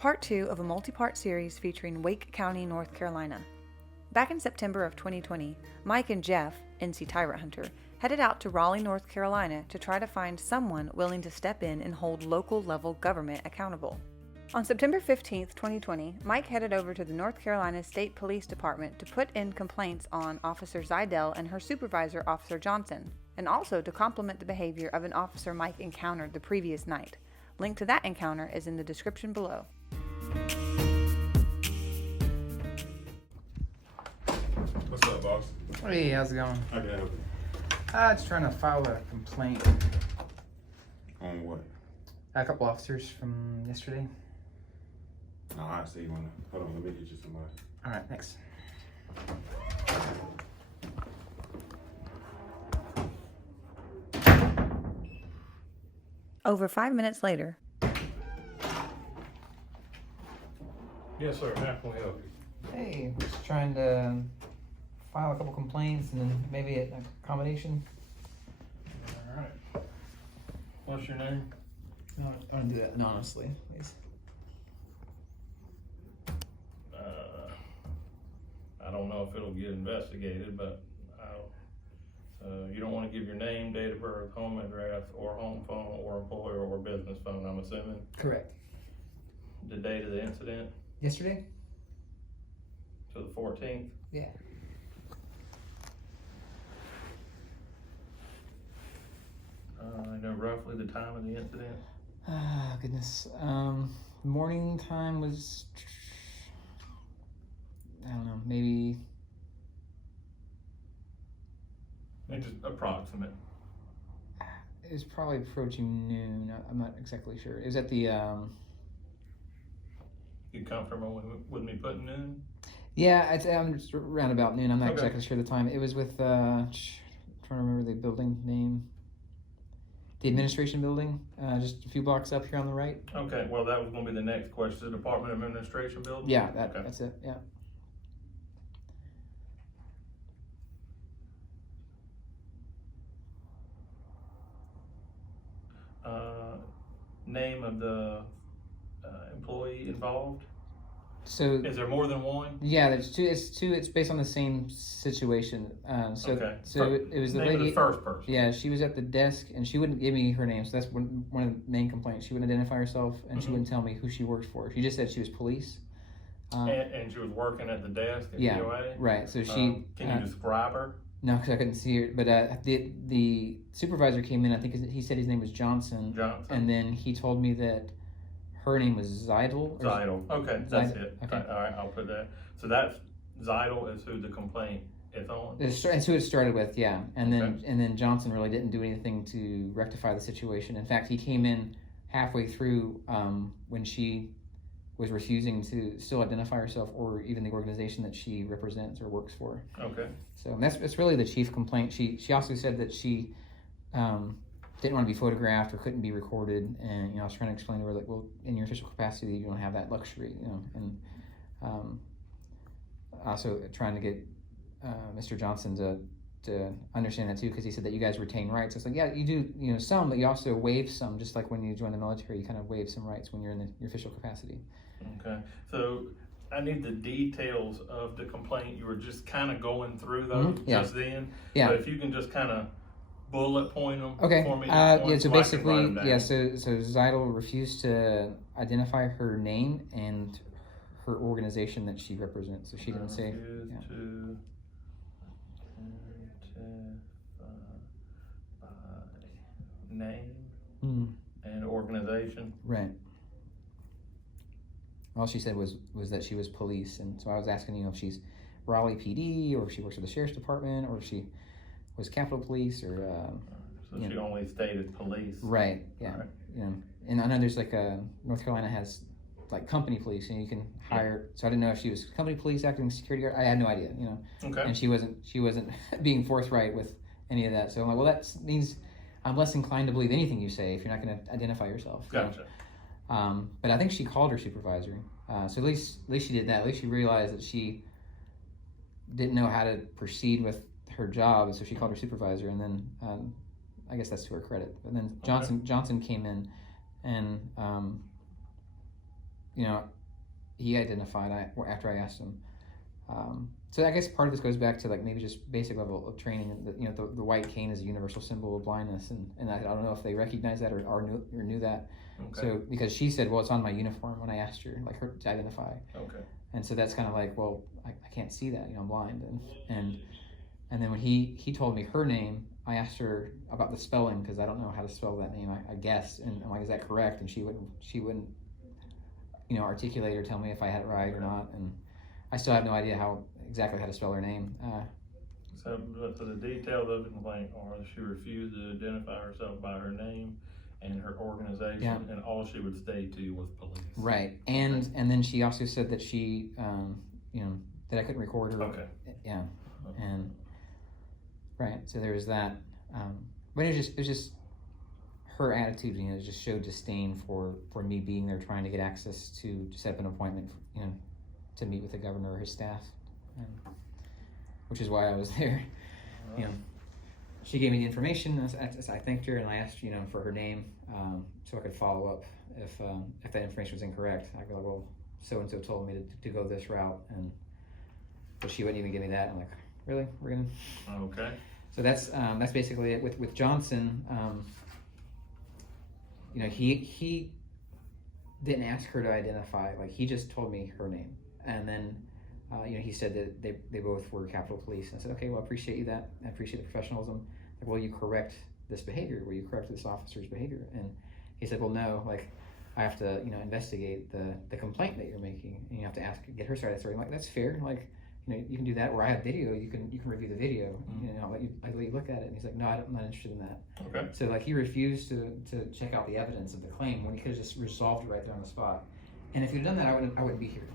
part 2 of a multi-part series featuring Wake County, North Carolina. Back in September of 2020, Mike and Jeff, NC Tyrant Hunter, headed out to Raleigh, North Carolina to try to find someone willing to step in and hold local-level government accountable. On September 15, 2020, Mike headed over to the North Carolina State Police Department to put in complaints on Officer Zidel and her supervisor, Officer Johnson, and also to compliment the behavior of an officer Mike encountered the previous night. Link to that encounter is in the description below. What's up, boss? Hey, how's it going? How can I help you? Just trying to file a complaint. On what? A couple officers from yesterday. Oh, I see you wanna. Hold on, let me get you somebody. All right, thanks. Over 5 minutes later, Yes, sir. How can we help you? Hey, just trying to file a couple complaints and then maybe an accommodation. All right. What's your name? No, I want to do that anonymously, please. I don't know if it'll get investigated, but you don't want to give your name, date of birth, home address, or home phone, or employer, or business phone, I'm assuming. Correct. The date of the incident, Yesterday? to the 14th. Yeah. I know roughly the time of the incident. Ah, goodness. Morning time was, I don't know, maybe, It's just approximate. it was probably approaching noon. I'm not exactly sure. It was at the, You comfortable with me putting noon? yeah, I'm just around about noon. I'm not Okay. exactly sure the time. It was with, trying to remember the building name. The administration building, just a few blocks up here on the right. Okay, well, that was going to be the next question. The Department of Administration building? Yeah, Okay. that's it, yeah. Name of the employee involved? So, Is there more than one? yeah, there's two. It's based on the same situation. Okay. It was the Name lady. of the first person. Yeah, she was at the desk and she wouldn't give me her name. So that's one of the main complaints. She wouldn't identify herself and she Mhm. wouldn't tell me who she worked for. She just said she was police. And she was working at the desk at Yeah, DOA? right. So she. Can you describe her? No, because I couldn't see her. But the supervisor came in. I think he said his name was Johnson. Johnson? And then he told me that her name was Zidel. Zidel. Okay, that's Zidel, it. okay. All right, I'll put that. So that's Zidel is who the complaint is on? That's who it started with, yeah. And then Okay. and then Johnson really didn't do anything to rectify the situation. In fact, he came in halfway through when she was refusing to still identify herself or even the organization that she represents or works for. Okay. So that's really the chief complaint. She also said that she didn't want to be photographed or couldn't be recorded, and I was trying to explain to her, like, well, in your official capacity, you don't have that luxury, and also trying to get Mr. Johnson to understand that too, because he said that you guys retain rights. It's like, yeah, you do, some, but you also waive some, just like when you join the military, you kind of waive some rights when you're in your official capacity. Okay. So I need the details of the complaint. You were just kind of going through those Yeah. just then. Yeah. But if you can just kind of bullet point them Okay. for me. Yeah. So I can basically, write 'em down. yeah. So Zidel refused to identify her name and her organization that she represents. So she didn't say. Refused Yeah. to identify name and organization. Right. All she said was that she was police, and so I was asking, if she's Raleigh PD or if she works for the sheriff's department or if she was Capitol Police or. So she only stated police. Right. Yeah. Right. And I know there's North Carolina has company police, and you can hire. So I didn't know if she was company police acting security guard. I had no idea. Okay. And she wasn't being forthright with any of that. So I'm like, well, that means I'm less inclined to believe anything you say if you're not going to identify yourself. Gotcha. But I think she called her supervisor. So at least she did that. At least she realized that she didn't know how to proceed with her job, and so she called her supervisor. And then I guess that's to her credit. But then Johnson came in, and he identified after I asked him. So I guess part of this goes back to like maybe just basic level of training. The white cane is a universal symbol of blindness, and I don't know if they recognize that or knew that. Okay. So because she said, well, it's on my uniform when I asked her, like, her to identify. Okay. And so that's kind of like, well, I can't see that, I'm blind. And then when he told me her name, I asked her about the spelling because I don't know how to spell that name. I guess, and I'm like, is that correct? And she wouldn't articulate or tell me if I had it right or not. And I still have no idea exactly how to spell her name. So the details of the complaint are she refused to identify herself by her name and her organization, and all she would stay to was police. Right, and then she also said that she, that I couldn't record her. Okay. Yeah, and right. So there was that, but it was just her attitude. It just showed disdain for me being there, trying to get access to set up an appointment, to meet with the governor or his staff, which is why I was there. She gave me the information. I thanked her and I asked, for her name, so I could follow up if that information was incorrect. I go, well, so and so told me to go this route, but she wouldn't even give me that. I'm like, really? We're gonna? Okay. So that's basically it. With Johnson, he didn't ask her to identify. Like, he just told me her name, and then he said that they both were Capitol Police. And I said, okay, well, I appreciate you that. I appreciate the professionalism. Like, will you correct this behavior? Will you correct this officer's behavior? And he said, well, no, like, I have to, investigate the complaint that you're making, and you have to get her side of the story. I'm like, that's fair. Like, you can do that. Or I have video. You can review the video. Mm-hmm. I'll let you look at it. And he's like, no, I'm not interested in that. Okay. So like, he refused to check out the evidence of the claim when he could have just resolved it right there on the spot. And if you'd done that, I wouldn't be here,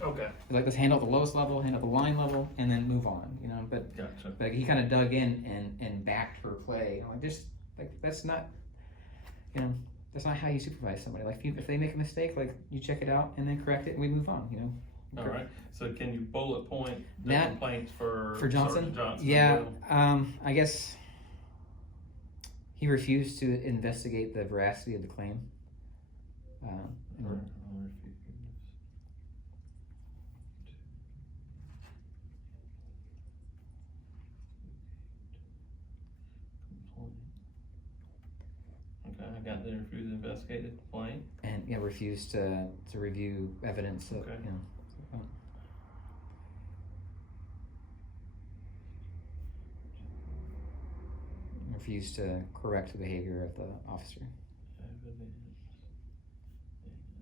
Okay. Like, let's handle the lowest level, handle the line level, and then move on, But Gotcha. But he kind of dug in and backed her play. I'm like, that's not, that's not how you supervise somebody. Like, if they make a mistake, like, you check it out and then correct it, and we move on, All right. So can you bullet point the That- complaints for Johnson? Sergeant Johnson? Yeah. I guess he refused to investigate the veracity of the claim. Okay, I got the refuse to investigate the complaint. And refused to review evidence. Of, Okay. Refused to correct the behavior of the officer. Evidence and correct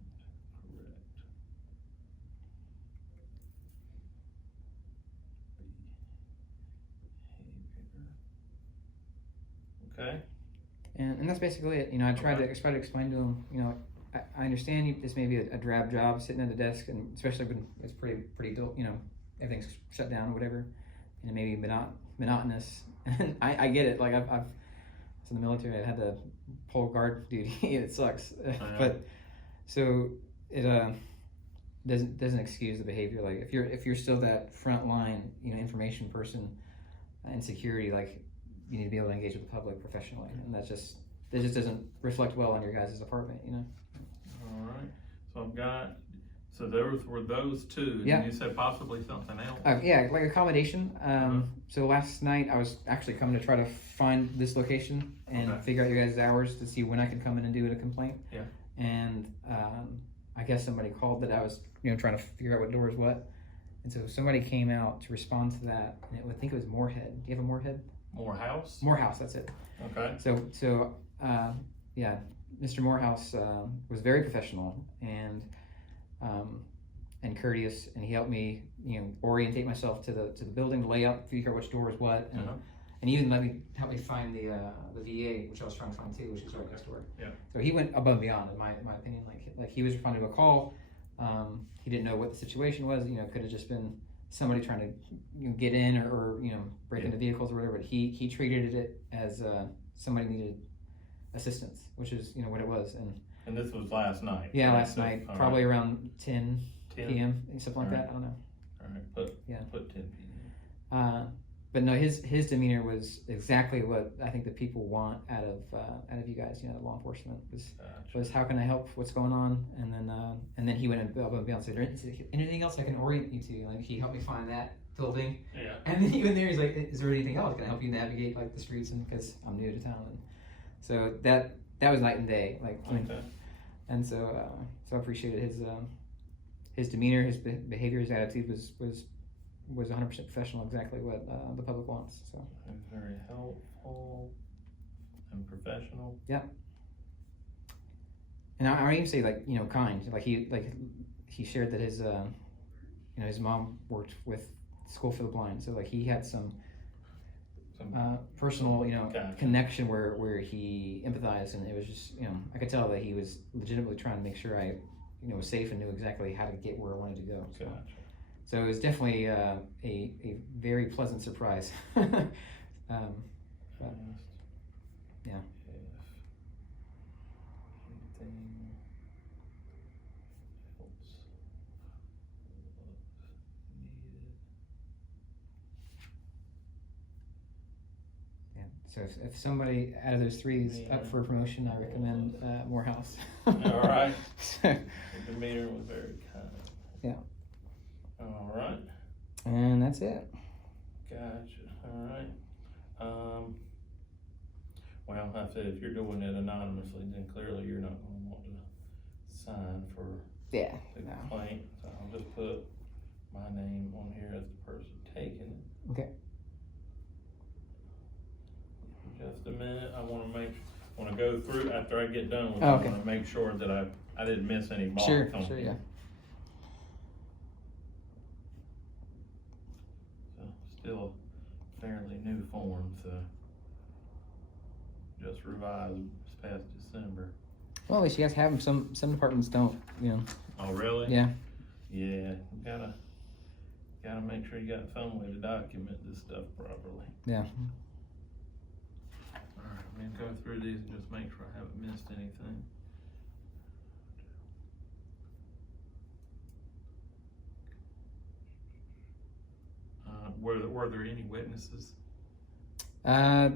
behavior. Okay. And that's basically it. I tried to explain to him. I understand this may be a drab job sitting at a desk, and especially when it's pretty dull. Everything's shut down or whatever, and it may be monotonous. And I get it. Like, I've in the military, I had to pull guard duty. It sucks, but so it doesn't excuse the behavior. Like, if you're still that front line, information person in security, like, you need to be able to engage with the public professionally, and that just doesn't reflect well on your guys' department. All right. So there were those two. Yeah. And you said possibly something else. Like accommodation. So last night I was actually coming to try to find this location and figure out your guys' hours to see when I could come in and do a complaint. Yeah. And I guess somebody called that I was trying to figure out what door is what, and so somebody came out to respond to that, and I think it was Moorhead. Do you have a Moorhead? Morehouse. Morehouse, that's it. Okay. So Mr. Morehouse was very professional and courteous, and he helped me, orientate myself to the building, lay out, figure out which door is what, and even help me find the VA, which I was trying to find too, which is right next door. Yeah. So he went above and beyond, in my opinion. Like he was responding to a call. He didn't know what the situation was. Could have just been somebody trying to get in or break into vehicles or whatever. But he treated it as somebody needed assistance, which is what it was. And this was last night. Yeah, last night, probably around 10 10 p.m. something like that. I don't know. All right, put 10 p.m. but no, his demeanor was exactly what I think the people want out of you guys, law enforcement. Was how can I help? What's going on? And then he went above and beyond. Said, "Is there anything else I can orient you to?" Like he helped me find that building. Yeah. And then even there, he's like, "Is there anything else? Can I help you navigate like the streets?" And because I'm new to town, and so that was night and day. And so I appreciated his demeanor, his behavior, his attitude was 100% professional, exactly what the public wants. So very helpful and professional. Yeah. And I even say kind. Like he shared that his his mom worked with School for the Blind, so like he had some personal connection where he empathized, and it was just I could tell that he was legitimately trying to make sure I was safe and knew exactly how to get where I wanted to go. So. Gotcha. So it was definitely a very pleasant surprise. But, yeah. Yeah. So if somebody out of those three is up for a promotion, I recommend Morehouse. All right. The demeanor was very kind. Yeah. All right. And that's it. Gotcha. All right. Well, I said if you're doing it anonymously, then clearly you're not going to want to sign for the complaint. So I'll just put my name on here as the person taking it. Okay. Just a minute. I want to go through after I get done with it. Okay. I want to make sure that I didn't miss any box on Sure, here. yeah. Still a fairly new form, so just revised this past December. Well, at least you guys have them. Some departments don't, Oh, really? Yeah. Yeah, you gotta make sure you got some way to document this stuff properly. Yeah. All right, I'm gonna go through these and just make sure I haven't missed anything. Were there any witnesses? Yeah,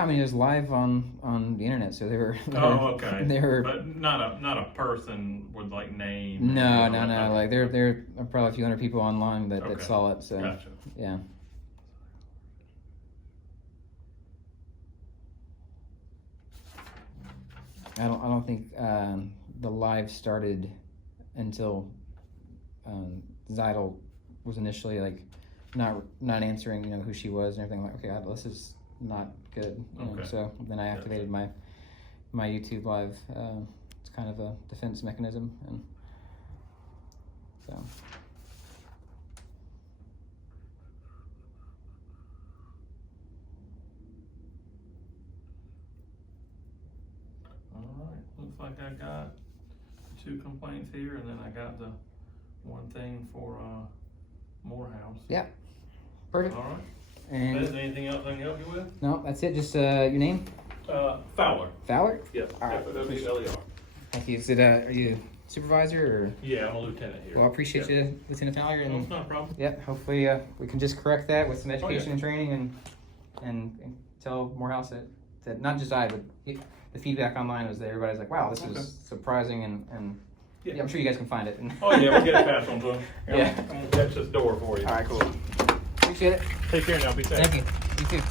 I mean it was live on the internet, so they were. Okay. They were, but not a person with like name. No. Like there are probably a few hundred people online that saw it. So gotcha. Yeah. I don't think the live started until Zidel was initially like not answering who she was and everything. Like, okay, this is not good. So then I activated my YouTube live. It's kind of a defense mechanism, and so. All right, looks like I got 2 complaints here, and then I got the one thing for Morehouse. Yeah. Perfect. All right. And Is there anything else I can help you with? no, that's it. Just your name? Fowler. Fowler? Yes. All right. F-O-W-L-E-R. Thank you. Is it, are you supervisor or? Yeah, I'm a lieutenant here. Well, I appreciate you, Lieutenant Fowler. No, And it's not a problem. yeah, hopefully we can just correct that with some education yeah. and training and tell Morehouse that not just I, but the feedback online was that everybody's like, wow, this was surprising and yeah, I'm sure you guys can find it. Oh yeah, we'll get it passed on to them. Yeah. I'm gonna catch this door for you. All right, cool. Appreciate it. Take care now. Be safe. Thank you. You too.